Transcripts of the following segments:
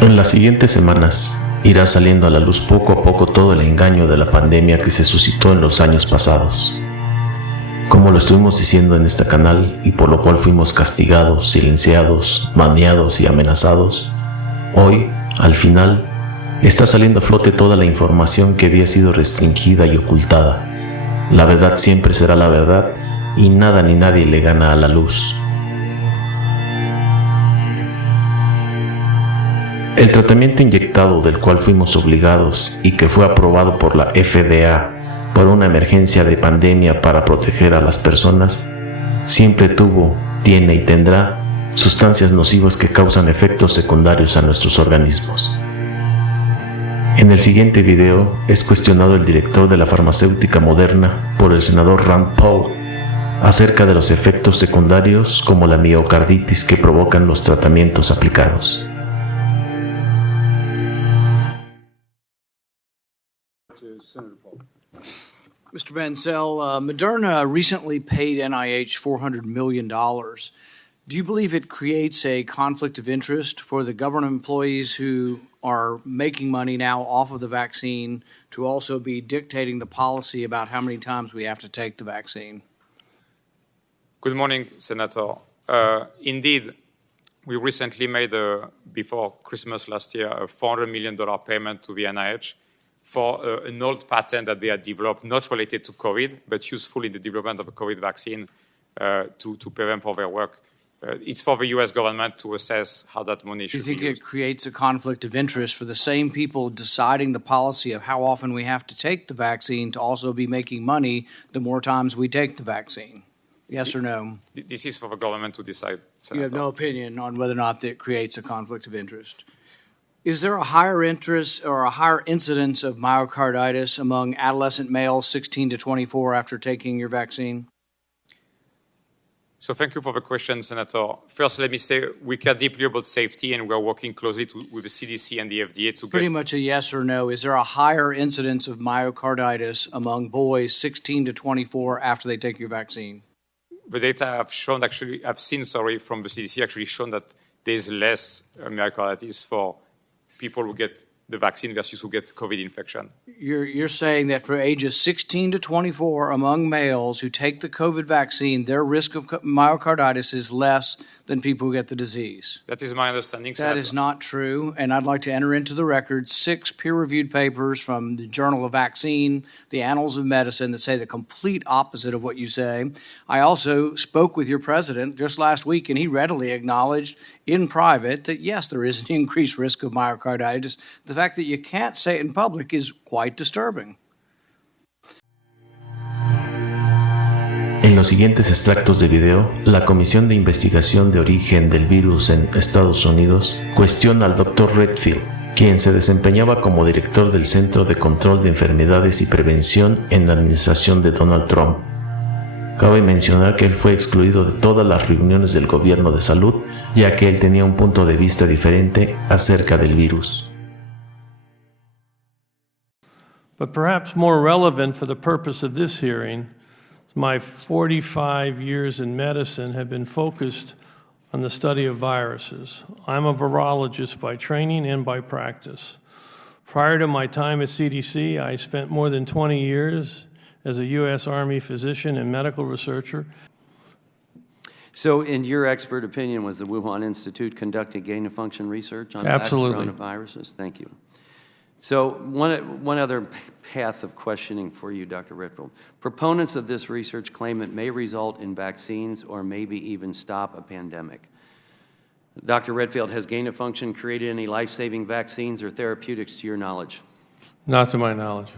En las siguientes semanas irá saliendo a la luz poco a poco todo el engaño de la pandemia que se suscitó en los años pasados. Como lo estuvimos diciendo en este canal y por lo cual fuimos castigados, silenciados, baneados y amenazados, hoy, al final, está saliendo a flote toda la información que había sido restringida y ocultada. La verdad siempre será la verdad y nada ni nadie le gana a la luz. El tratamiento inyectado del cual fuimos obligados y que fue aprobado por la FDA por una emergencia de pandemia para proteger a las personas, siempre tuvo, tiene y tendrá sustancias nocivas que causan efectos secundarios a nuestros organismos. En el siguiente video es cuestionado el director de la farmacéutica moderna por el senador Rand Paul acerca de los efectos secundarios como la miocarditis que provocan los tratamientos aplicados. Mr. Bancel, Moderna recently paid NIH $400 million. Do you believe it creates a conflict of interest for the government employees who are making money now off of the vaccine to also be dictating the policy about how many times we have to take the vaccine? Good morning, Senator. Indeed, we recently made, before Christmas last year, a $400 million payment to the NIH for an old patent that they had developed, not related to COVID, but useful in the development of a COVID vaccine to pay them for their work. It's for the U.S. government to assess how that money should be used. Do you think it creates a conflict of interest for the same people deciding the policy of how often we have to take the vaccine to also be making money the more times we take the vaccine? Yes or no? This is for the government to decide, Senator. You have no opinion on whether or not it creates a conflict of interest. Is there a higher interest or a higher incidence of myocarditis among adolescent males 16 to 24 after taking your vaccine? So thank you for the question, Senator. First, let me say we care deeply about safety, and we're working closely with the CDC and the FDA to Pretty much a yes or no. Is there a higher incidence of myocarditis among boys 16 to 24 after they take your vaccine? The data I've seen from the CDC actually shown that there's less myocarditis for people who get the vaccine versus who get COVID infection. You're saying that for ages 16 to 24 among males who take the COVID vaccine, their risk of myocarditis is less than people who get the disease. That is my understanding, That Senator. is not true, and I'd like to enter into the record 6 peer-reviewed papers from the Journal of Vaccine, the Annals of Medicine, that say the complete opposite of what you say. I also spoke with your president just last week, and he readily acknowledged in private that, yes, there is an increased risk of myocarditis. The fact that you can't say it in public is quite disturbing. En los siguientes extractos de video, la Comisión de Investigación de Origen del Virus en Estados Unidos cuestiona al Dr. Redfield, quien se desempeñaba como director del Centro de Control de Enfermedades y Prevención en la administración de Donald Trump. Cabe mencionar que él fue excluido de todas las reuniones del gobierno de salud, ya que él tenía un punto de vista diferente acerca del virus. But perhaps more relevant for the purpose of this hearing, my 45 years in medicine have been focused on the study of viruses. I'm a virologist by training and by practice. Prior to my time at CDC, I spent more than 20 years as a U.S. Army physician and medical researcher. So, in your expert opinion, was the Wuhan Institute conducting gain-of-function research on Absolutely. coronaviruses? Thank you. So, one other path of questioning for you, Dr. Redfield. Proponents of this research claim it may result in vaccines or maybe even stop a pandemic. Dr. Redfield, has gain-of-function created any life-saving vaccines or therapeutics to your knowledge? Not to my knowledge.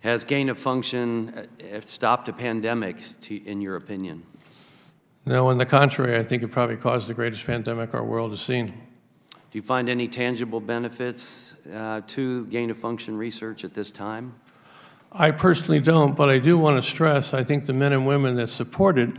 Has gain-of-function stopped a pandemic, in your opinion? No, on the contrary, I think it probably caused the greatest pandemic our world has seen. Do you find any tangible benefits to gain-of-function research at this time? I personally don't, but I do want to stress, I think the men and women that support it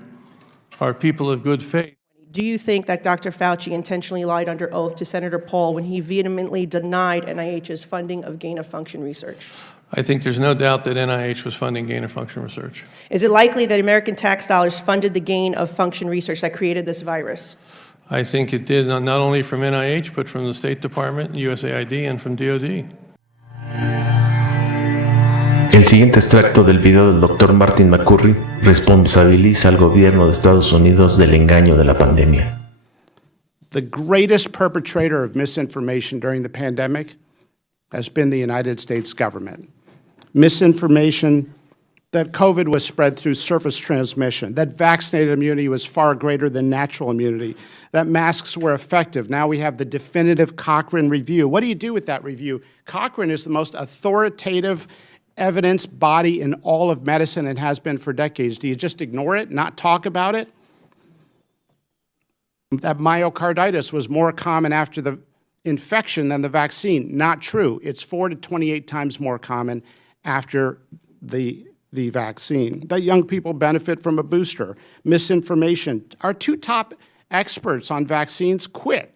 are people of good faith. Do you think that Dr. Fauci intentionally lied under oath to Senator Paul when he vehemently denied NIH's funding of gain-of-function research? I think there's no doubt that NIH was funding gain-of-function research. Is it likely that American tax dollars funded the gain-of-function research that created this virus? I think it did not only from NIH, but from the State Department, USAID, and from DOD. El siguiente extracto del video del Dr. Martin McCurry responsabiliza al gobierno de Estados Unidos del engaño de la pandemia. The greatest perpetrator of misinformation during the pandemic has been the United States government. Misinformation that COVID was spread through surface transmission, that vaccinated immunity was far greater than natural immunity, that masks were effective. Now we have the definitive Cochrane review. What do you do with that review? Cochrane is the most authoritative evidence body in all of medicine and has been for decades. Do you just ignore it, not talk about it? That myocarditis was more common after the infection than the vaccine. Not true. It's 4 to 28 times more common after the vaccine. That young people benefit from a booster. Misinformation. Our two top experts on vaccines quit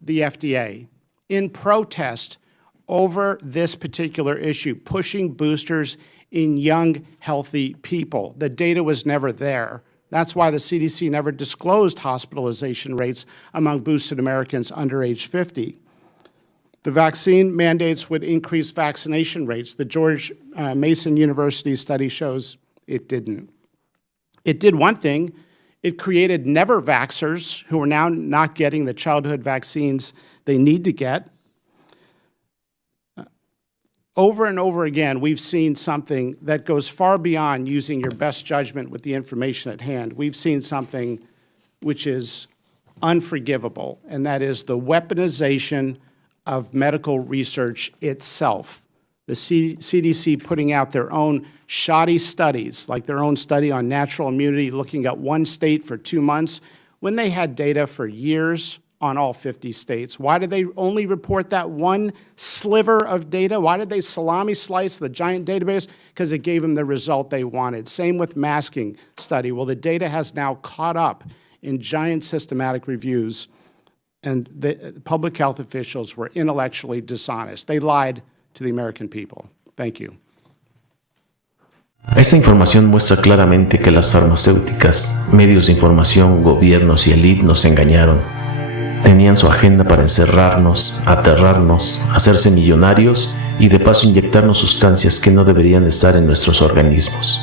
the FDA in protest over this particular issue, pushing boosters in young, healthy people. The data was never there. That's why the CDC never disclosed hospitalization rates among boosted Americans under age 50. The vaccine mandates would increase vaccination rates. The George Mason University study shows it didn't. It did one thing. It created never-vaxxers who are now not getting the childhood vaccines they need to get. Over and over again, we've seen something that goes far beyond using your best judgment with the information at hand. We've seen something which is unforgivable, and that is the weaponization of medical research itself. The CDC putting out their own shoddy studies, like their own study on natural immunity, looking at one state for 2 months, when they had data for years on all 50 states. Why did they only report that one sliver of data? Why did they salami slice the giant database? Because it gave them the result they wanted. Same with masking study. Well, the data has now caught up in giant systematic reviews, and the public health officials were intellectually dishonest. They lied to the American people. Thank you. Esta información muestra claramente que las farmacéuticas, medios de información, gobiernos y élite nos engañaron. Tenían su agenda para encerrarnos, aterrarnos, hacerse millonarios y de paso inyectarnos sustancias que no deberían estar en nuestros organismos.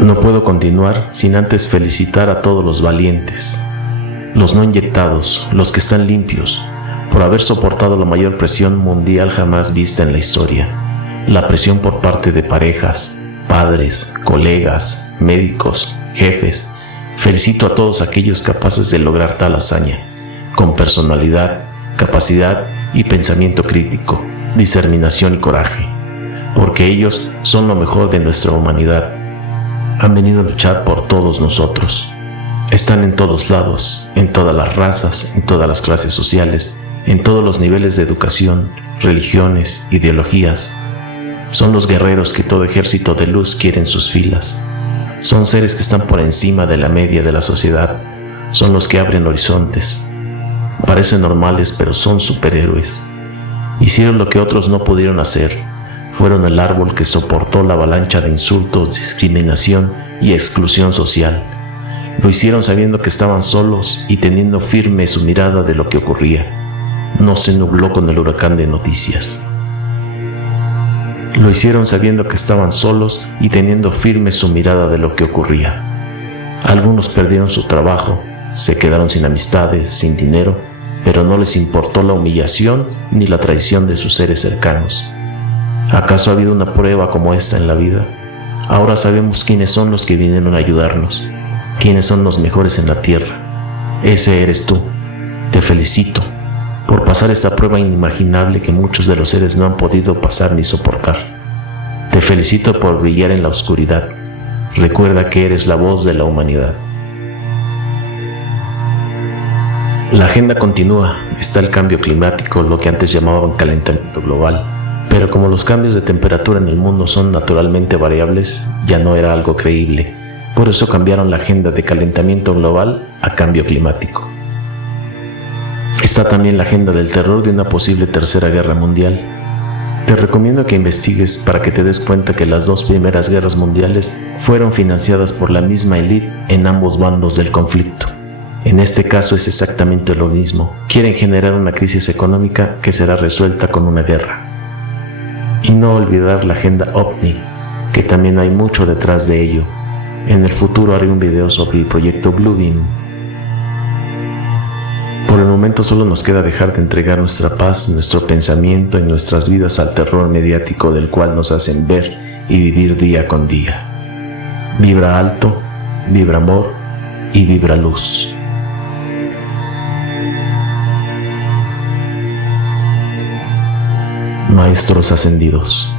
No puedo continuar sin antes felicitar a todos los valientes, los no inyectados, los que están limpios, por haber soportado la mayor presión mundial jamás vista en la historia. La presión por parte de parejas, padres, colegas, médicos, jefes. Felicito a todos aquellos capaces de lograr tal hazaña, con personalidad, capacidad y pensamiento crítico, determinación y coraje, porque ellos son lo mejor de nuestra humanidad. Han venido a luchar por todos nosotros. Están en todos lados, en todas las razas, en todas las clases sociales, en todos los niveles de educación, religiones, ideologías. Son los guerreros que todo ejército de luz quiere en sus filas. Son seres que están por encima de la media de la sociedad. Son los que abren horizontes. Parecen normales, pero son superhéroes. Hicieron lo que otros no pudieron hacer. Fueron el árbol que soportó la avalancha de insultos, discriminación y exclusión social. Lo hicieron sabiendo que estaban solos y teniendo firme su mirada de lo que ocurría. No se nubló con el huracán de noticias. Lo hicieron sabiendo que estaban solos y teniendo firme su mirada de lo que ocurría. Algunos perdieron su trabajo, se quedaron sin amistades, sin dinero, pero no les importó la humillación ni la traición de sus seres cercanos. ¿Acaso ha habido una prueba como esta en la vida? Ahora sabemos quiénes son los que vinieron a ayudarnos, quiénes son los mejores en la tierra. Ese eres tú. Te felicito por pasar esta prueba inimaginable que muchos de los seres no han podido pasar ni soportar. Te felicito por brillar en la oscuridad. Recuerda que eres la voz de la humanidad. La agenda continúa. Está el cambio climático, lo que antes llamaban calentamiento global. Pero como los cambios de temperatura en el mundo son naturalmente variables, ya no era algo creíble. Por eso cambiaron la agenda de calentamiento global a cambio climático. Está también la agenda del terror de una posible tercera guerra mundial. Te recomiendo que investigues para que te des cuenta que las 2 primeras guerras mundiales fueron financiadas por la misma élite en ambos bandos del conflicto. En este caso es exactamente lo mismo. Quieren generar una crisis económica que será resuelta con una guerra. Y no olvidar la agenda OVNI, que también hay mucho detrás de ello. En el futuro haré un video sobre el proyecto Bluebeam. Por el momento solo nos queda dejar de entregar nuestra paz, nuestro pensamiento y nuestras vidas al terror mediático del cual nos hacen ver y vivir día con día. Vibra alto, vibra amor y vibra luz. Maestros ascendidos.